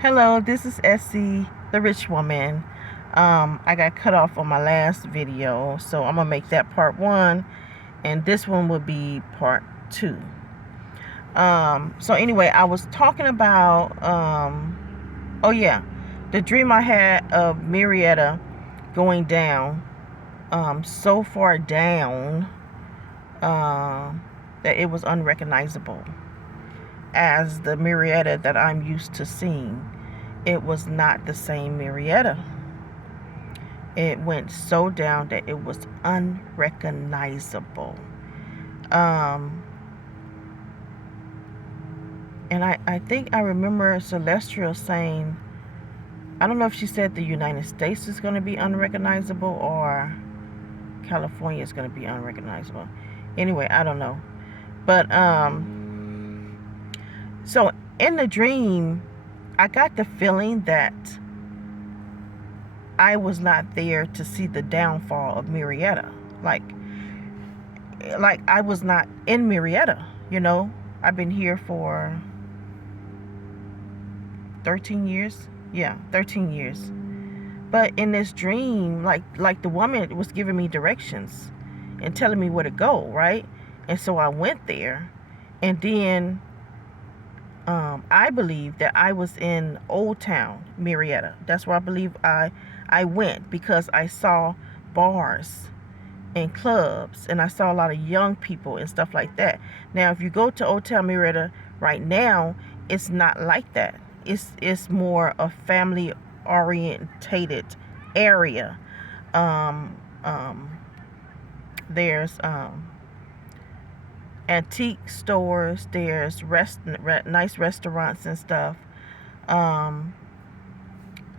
Hello, this is Essie, the rich woman. I got cut off on my last video, so I'm gonna make that part one, and this one will be part two. So anyway, I was talking about, oh yeah, the dream I had of Marietta going down, so far down, that it was unrecognizable as the Marietta that I'm used to seeing. It was not the same Marietta. It went so down that it was unrecognizable. Um, and I think I remember Celestial saying, I don't know if she said the United States is going to be unrecognizable or California is going to be unrecognizable. Anyway, I don't know. But so in the dream, I got the feeling that I was not there to see the downfall of Marietta. Like I was not in Marietta, you know. I've been here for 13 years. Yeah, 13 years. But in this dream, like the woman was giving me directions and telling me where to go, right? And so I went there, and then I believe that I was in Old Town, Marietta. That's where I believe I went because I saw bars and clubs, and I saw a lot of young people and stuff like that. Now, if you go to Old Town Marietta right now, it's not like that. It's more a family orientated area. Um, um, there's antique stores. There's nice restaurants and stuff. Um,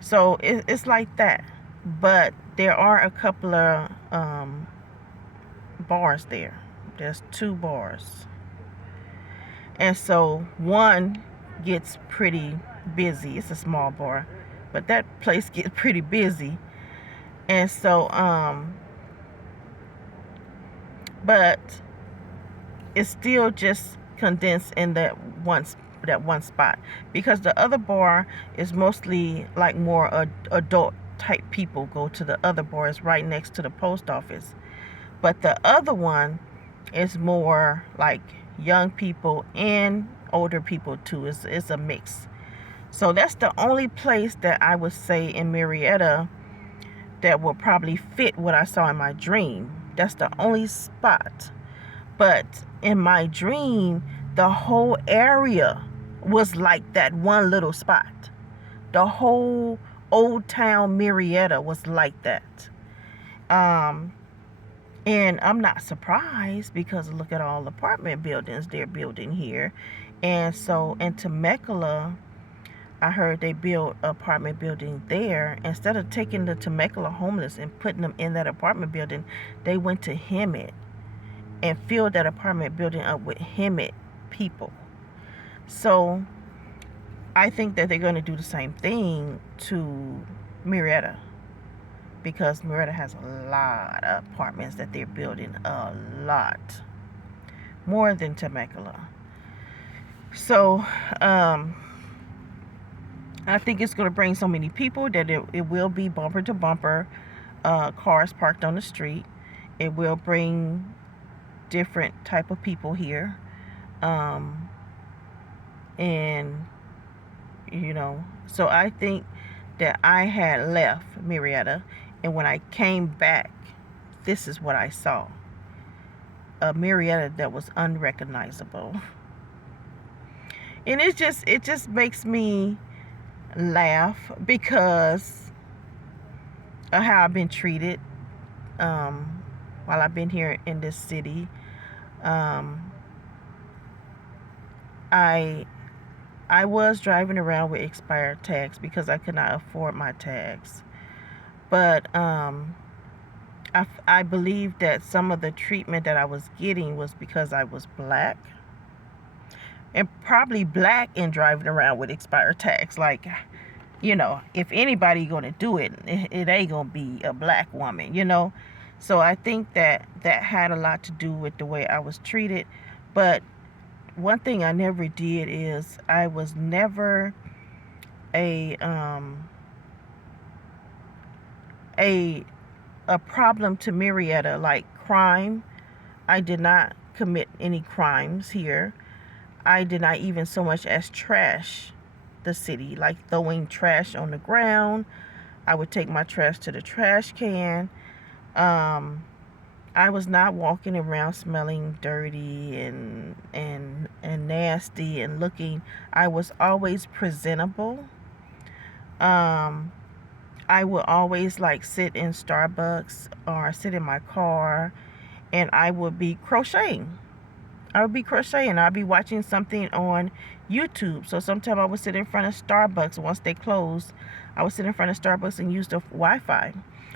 so it's like that. But there are a couple of bars there. There's two bars. And so one gets pretty busy. It's a small bar, but that place gets pretty busy. And so but it's still just condensed in that one spot, because the other bar is mostly like more adult type people go to the other bars right next to the post office. But the other one is more like young people and older people too. It's a mix. So that's the only place that I would say in Marietta that will probably fit what I saw in my dream. That's the only spot. But in my dream, the whole area was like that one little spot. The whole Old Town Marietta was like that. Um, And I'm not surprised, because look at all the apartment buildings they're building here. And so in Temecula, I heard they built an apartment building there. Instead of taking the Temecula homeless and putting them in that apartment building, they went to Hemet and filled that apartment building up with Hemet people. So I think that they're going to do the same thing to Marietta, because Marietta has a lot of apartments that they're building, a lot more than Temecula. So I think it's going to bring so many people that it will be bumper to bumper cars parked on the street. It will bring different type of people here, and so I think that I had left Marietta, and when I came back, this is what I saw: a Marietta that was unrecognizable. And it just makes me laugh because of how I've been treated while I've been here in this city. um, I I was driving around with expired tags because I could not afford my tags. But I believe that some of the treatment that I was getting was because I was black, and probably black and driving around with expired tags. Like, if anybody gonna do it, it ain't gonna be a black woman. So I think that had a lot to do with the way I was treated. But one thing I never did is I was never a a problem to Marietta, like crime. I did not commit any crimes here. I did not even so much as trash the city, like throwing trash on the ground. I would take my trash to the trash can. I was not walking around smelling dirty and nasty and looking. I was always presentable. Um, I would always like sit in Starbucks or sit in my car, and I would be crocheting. I would be crocheting. I'd be watching something on YouTube. So sometimes I would sit in front of Starbucks once they closed. I would sit in front of Starbucks and use the Wi-Fi,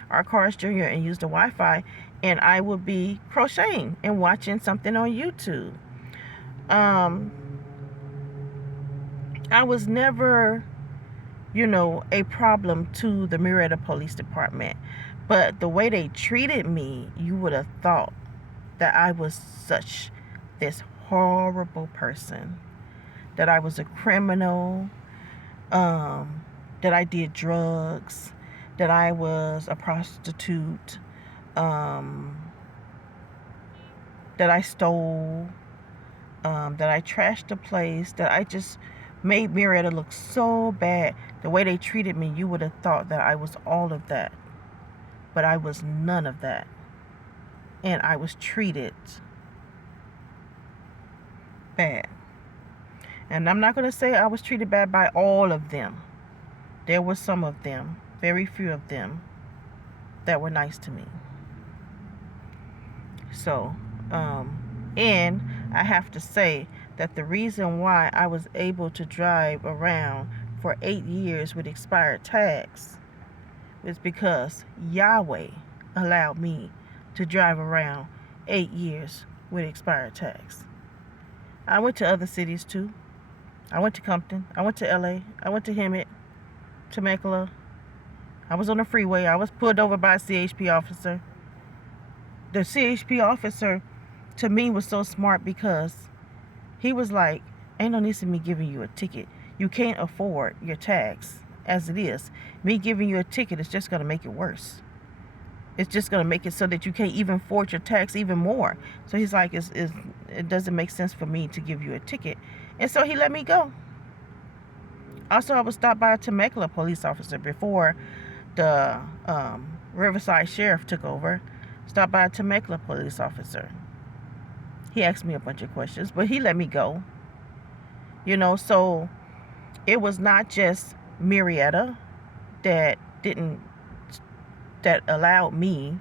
or Cars Jr. and use the Wi-Fi, and I would be crocheting and watching something on YouTube. I was never, a problem to the Marietta Police Department, but the way they treated me, you would have thought that I was such this horrible person, that I was a criminal, that I did drugs, that I was a prostitute, that I stole, that I trashed the place, that I just made Marietta look so bad. The way they treated me, you would have thought that I was all of that, but I was none of that. And I was treated bad. And I'm not going to say I was treated bad by all of them. There were some of them, very few of them, that were nice to me. So, and I have to say that the reason why I was able to drive around for 8 years with expired tags is because Yahweh allowed me to drive around 8 years with expired tags. I went to other cities too. I went to Compton. I went to LA. I went to Hemet, Temecula. I was on the freeway. I was pulled over by a CHP officer. The CHP officer, to me, was so smart because he was like, ain't no need of me giving you a ticket. You can't afford your tags as it is. Me giving you a ticket is just going to make it worse. It's just going to make it so that you can't even afford your tax even more. So he's like, it doesn't make sense for me to give you a ticket. And so he let me go. Also, I was stopped by a Temecula police officer before the Riverside sheriff took over. Stopped by a Temecula police officer. He asked me a bunch of questions, but he let me go. So it was not just Marietta that allowed me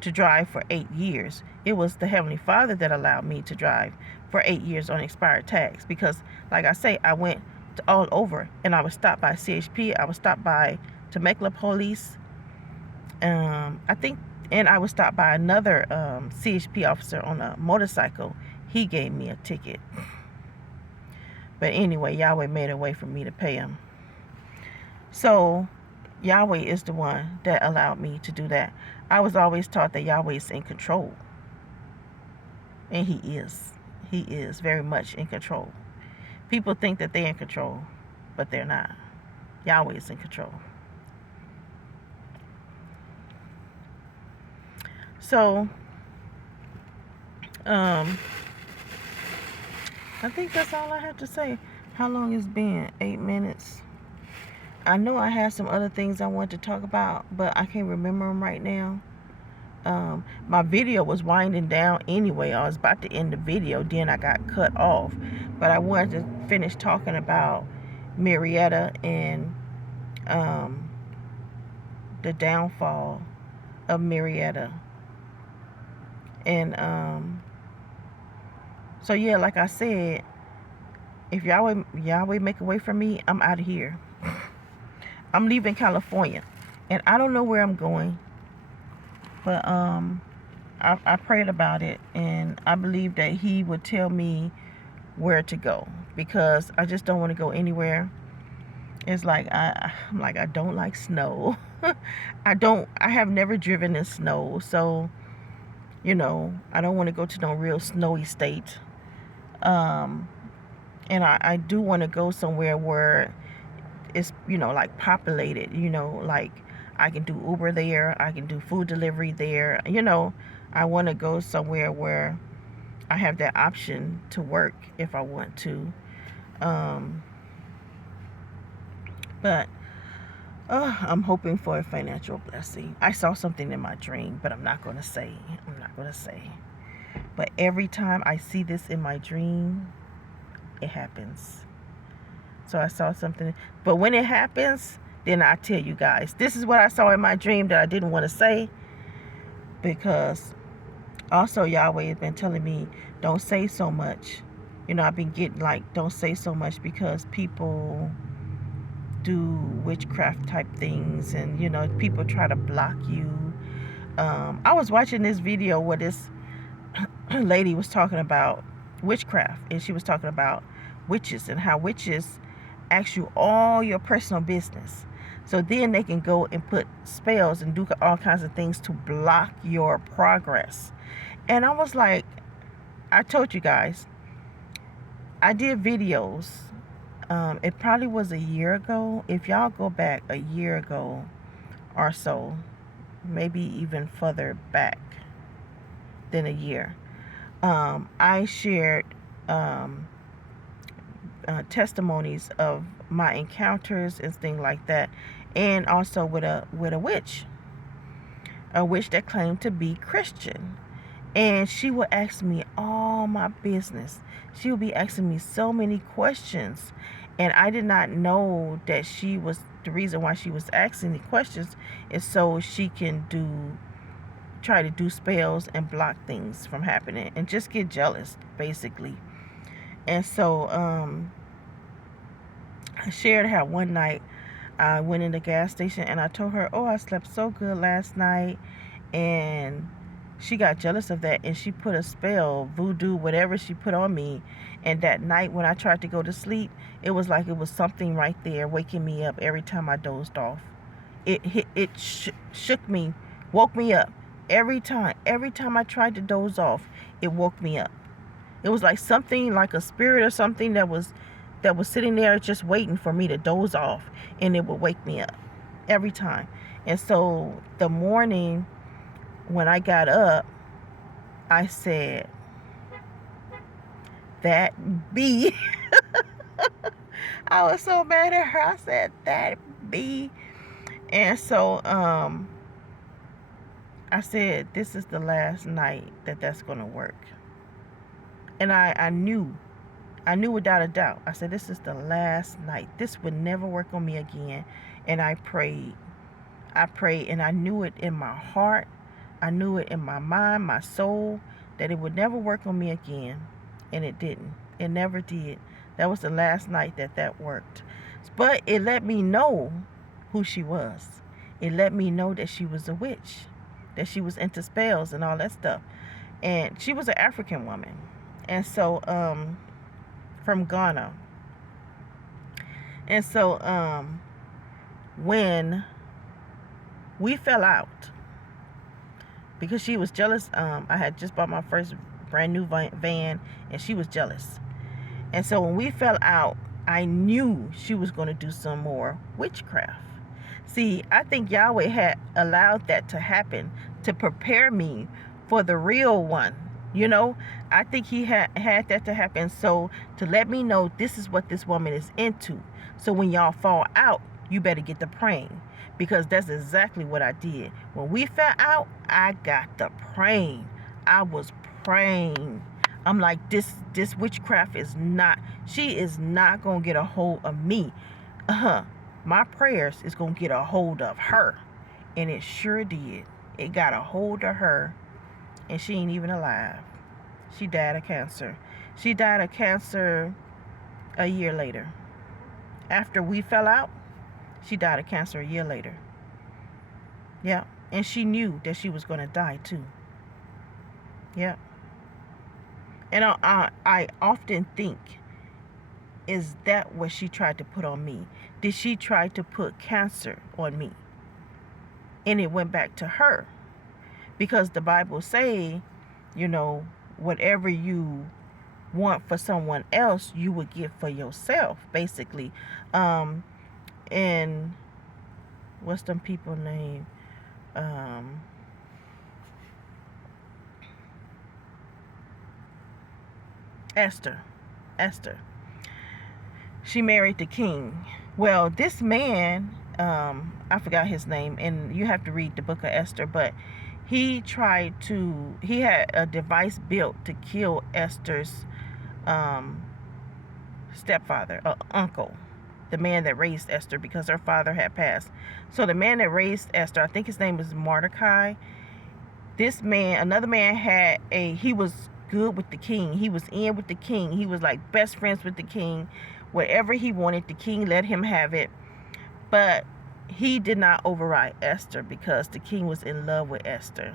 to drive for 8 years. It was the Heavenly Father that allowed me to drive for 8 years on expired tags. Because, like I say, I went all over, and I was stopped by CHP. I was stopped by Temecula police. I think, and I was stopped by another CHP officer on a motorcycle. He gave me a ticket. But anyway, Yahweh made a way for me to pay him. So Yahweh is the one that allowed me to do that. I was always taught that Yahweh is in control. And he is. He is very much in control. People think that they're in control, but they're not. Yahweh is in control. So, I think that's all I have to say. How long it's been? 8 minutes. I know I had some other things I wanted to talk about, but I can't remember them right now. My video was winding down anyway. I was about to end the video, then I got cut off. But I wanted to finish talking about Marietta and the downfall of Marietta. And so yeah, like I said, if Yahweh make a way for me, I'm out of here. I'm leaving California, and I don't know where I'm going, but I prayed about it, and I believe that he would tell me where to go, because I just don't want to go anywhere. It's like I'm like, I don't like snow. I have never driven in snow, so I don't want to go to no real snowy state. And I do want to go somewhere where it's, like populated, like I can do Uber there, I can do food delivery there. I want to go somewhere where I have that option to work if I want to. But I'm hoping for a financial blessing. I saw something in my dream, but I'm not going to say. But every time I see this in my dream, it happens. So I saw something. But when it happens, then I tell you guys. This is what I saw in my dream that I didn't want to say. Because also Yahweh has been telling me, don't say so much. I've been getting like, don't say so much, because people do witchcraft type things, and people try to block you. I was watching this video where this lady was talking about witchcraft, and she was talking about witches and how witches ask you all your personal business, so then they can go and put spells and do all kinds of things to block your progress. And I was like, I told you guys, I did videos. It probably was a year ago. If y'all go back a year ago or so, maybe even further back than a year, I shared testimonies of my encounters and things like that, and also with a witch that claimed to be Christian. And she would ask me all my business. She would be asking me so many questions. And I did not know that the reason why she was asking the questions is so she can try to do spells and block things from happening and just get jealous, basically. And so I shared how one night I went in the gas station and I told her, oh, I slept so good last night. And she got jealous of that, and she put a spell, voodoo, whatever she put on me. And that night when I tried to go to sleep, it was like it was something right there waking me up every time I dozed off. It shook me, woke me up every time. Every time I tried to doze off, it woke me up. It was like something, like a spirit or something that was sitting there just waiting for me to doze off, and it would wake me up every time. And so the morning when I got up, I said, that be. I was so mad at her. I said, that be. And so I said, this is the last night that's going to work. And I knew without a doubt. I said, this is the last night. This would never work on me again. And I prayed, and I knew it in my heart. I knew it in my mind, my soul, that it would never work on me again. And it didn't. It never did. That was the last night that worked. But it let me know who she was. It let me know that she was a witch, that she was into spells and all that stuff. And she was an African woman. And so, from Ghana. And so, when we fell out, because she was jealous. I had just bought my first brand new van, and she was jealous. And so when we fell out, I knew she was going to do some more witchcraft. See, I think Yahweh had allowed that to happen to prepare me for the real one. I think he had that to happen so to let me know this is what this woman is into. So when y'all fall out, you better get to praying. Because that's exactly what I did. When we fell out, I got to praying. I was praying. I'm like, this witchcraft she is not going to get a hold of me. My prayers is going to get a hold of her. And it sure did. It got a hold of her. And she ain't even alive. She died of cancer. She died of cancer a year later. After we fell out, she died of cancer a year later. Yeah. And she knew that she was going to die too. Yeah. And I often think, is that what she tried to put on me? Did she try to put cancer on me? And it went back to her. Because the Bible say, whatever you want for someone else, you would get for yourself, basically. And what's them people name? Esther. She married the king. Well, this man, I forgot his name, and you have to read the book of Esther, but he had a device built to kill Esther's stepfather, uncle, the man that raised Esther, because her father had passed. So the man that raised Esther, I think his name was Mordecai. This man, another man, he was good with the king. He was in with the king. He was like best friends with the king. Whatever he wanted, the king let him have it. But he did not override Esther, because the king was in love with Esther.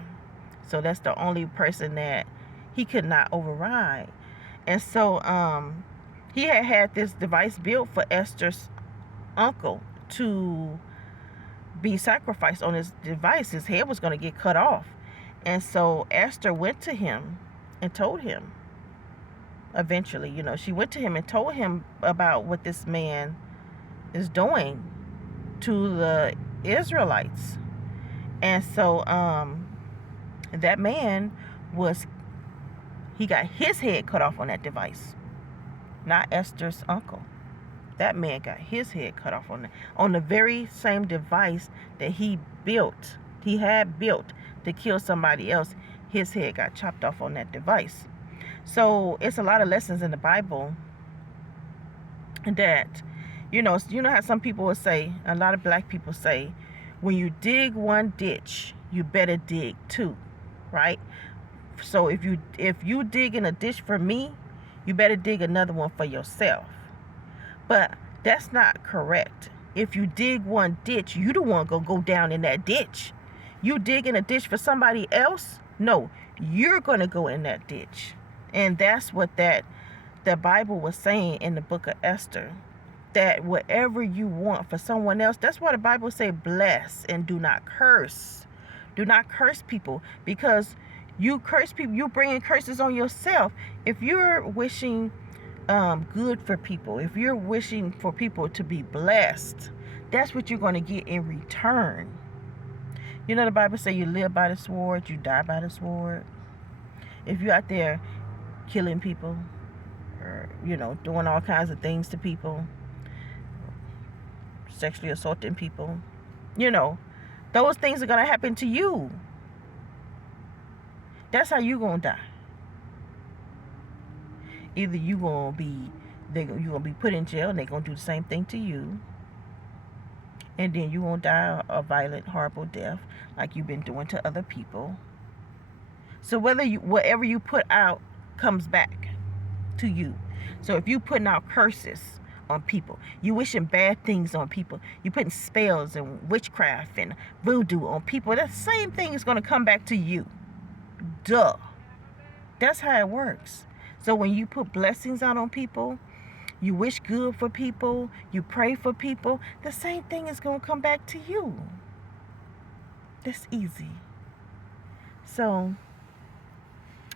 So that's the only person that he could not override. And so he had this device built for Esther's uncle to be sacrificed on his device. His head was going to get cut off. And so Esther went to him and told him. Eventually, she went to him and told him about what this man is doing to the Israelites. And so that man he got his head cut off on that device, not Esther's uncle. That man got his head cut off on the very same device that he had built to kill somebody else. His head got chopped off on that device. So it's a lot of lessons in the Bible that, you know how some people will say, a lot of black people say, when you dig one ditch, you better dig two, right? So if you dig in a ditch for me, you better dig another one for yourself. But that's not correct. If you dig one ditch, you the one gonna go down in that ditch. You dig in a ditch for somebody else? No, you're gonna go in that ditch. And that's what the Bible was saying in the book of Esther. That whatever you want for someone else, that's why the Bible say bless and do not curse. Do not curse people, because you curse people, you bringing curses on yourself. If you're wishing good for people, if you're wishing for people to be blessed, that's what you're going to get in return. The Bible say you live by the sword, you die by the sword. If you're out there killing people, or doing all kinds of things to people, sexually assaulting people, those things are going to happen to you. That's how you going to die. Either you're going to be put in jail and they're going to do the same thing to you, and then you're going to die a violent, horrible death like you've been doing to other people. So whatever you put out comes back to you. So if you putting out curses on people, you wishing bad things on people, you putting spells and witchcraft and voodoo on people, that same thing is going to come back to you. Duh. That's how it works. So when you put blessings out on people, you wish good for people, you pray for people, the same thing is going to come back to you. That's easy. So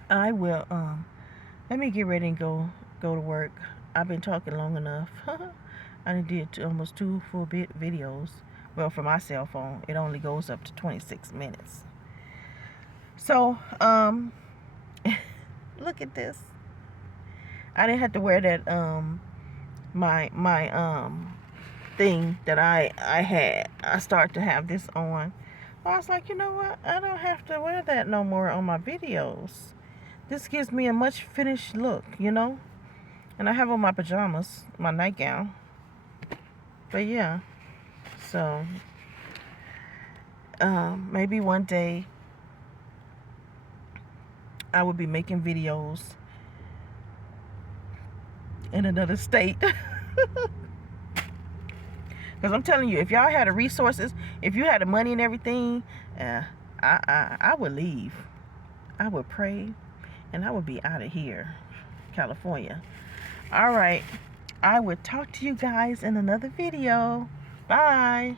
I will let me get ready and go to work. I've been talking long enough. I did almost 2 full videos. Well, for my cell phone, it only goes up to 26 minutes. So look at this. I didn't have to wear that my thing that I had. I started to have this on. I was like, you know what? I don't have to wear that no more on my videos. This gives me a much finished look, And I have on my pajamas, my nightgown. But yeah. So maybe one day I will be making videos in another state. Because I'm telling you, if y'all had the resources, if you had the money and everything, I would leave. I would pray, and I would be out of here, California. All right. I will talk to you guys in another video. Bye.